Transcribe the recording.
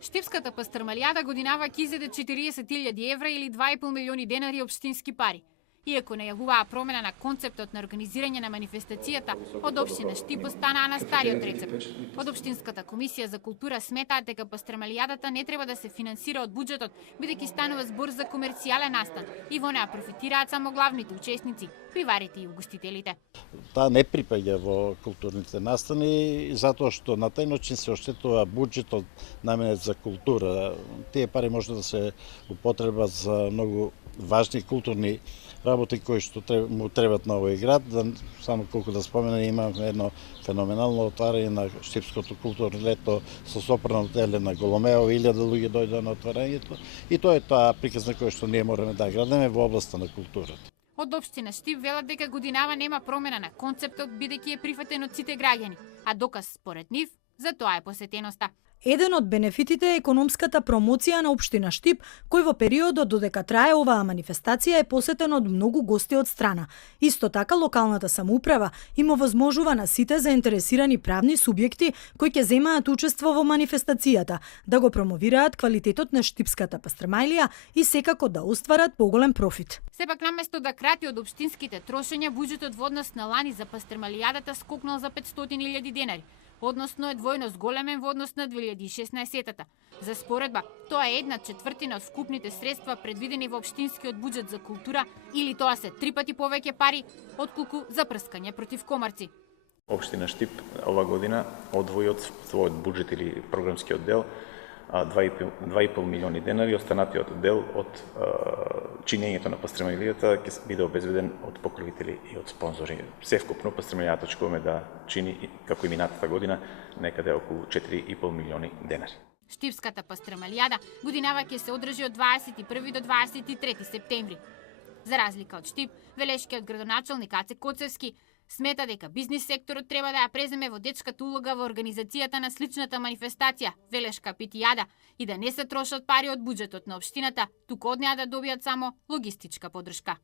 Штипската пастрмалијада годинава ќе изеде 40.000 евра или 2,5 милиони денари општински пари. Иако најавуваа промена на концептот на организирање на манифестацијата, од општина Штип останаа на стариот рецепт. Од општинската комисија за култура сметаат дека пастрмалијадата не треба да се финансира од буџетот, бидејќи станува збор за комерцијален настан и во неа профитираат само главните учесници, пиварите и угостителите. Таа не припаѓа во културните настани затоа што на тај начин се оштетува буџетот наменет за култура. Тие пари може да се употребат за многу важни културни работи кои што му требат на овој град. Само колку да споменам, имаме едно феноменално отварање на Штипското културно лето со сопрано теле на Голомеово, 1000 луѓе дојдоа на отварањето и тоа е таа приказна која што ние мораме да градиме во областа на културата. Од општина Штип велат дека годинава нема промена на концептот бидејќи е прифатен од сите граѓани, а доказ според нив за тоа е посетеноста. Еден од бенефитите е економската промоција на општина Штип, кој во периодот додека трае оваа манифестација е посетен од многу гости од страна. Исто така локалната самоуправа им овозможува на сите заинтересирани правни субјекти кои ќе земаат учество во манифестацијата да го промовираат квалитетот на штипската пастрмалија и секако да остварат поголем профит. Сепак наместо да крати од општинските трошења, буџетот во однос на лани за пастрмалијадата скокнал за 500.000 денари. Односно е двојно зголемен во однос на 2016-та. За споредба, тоа е 1/4 од вкупните средства предвидени во општинскиот буџет за култура или тоа се 3 пати повеќе пари отколку за прскање против комарци. Општина Штип ова година одвои од својот буџет или програмскиот дел 2,5 милиони денари, останатиот дел од чинењето на пастрмалијата ќе биде обезбеден од покровители и од спонзори. Севкупно пастрмалијата очекуваме да чини, како и минатата година, некаде околу 4,5 милиони денари. Штипската пастрмалијада годинава ќе се одржи од 21 до 23 септември. За разлика од Штип, велешкиот градоначалник Аце Коцевски смета дека бизнис секторот треба да ја преземе водечката улога во организацијата на сличната манифестација, велешка питијада, и да не се трошат пари од буџетот на општината, туку од неа да добијат само логистичка поддршка.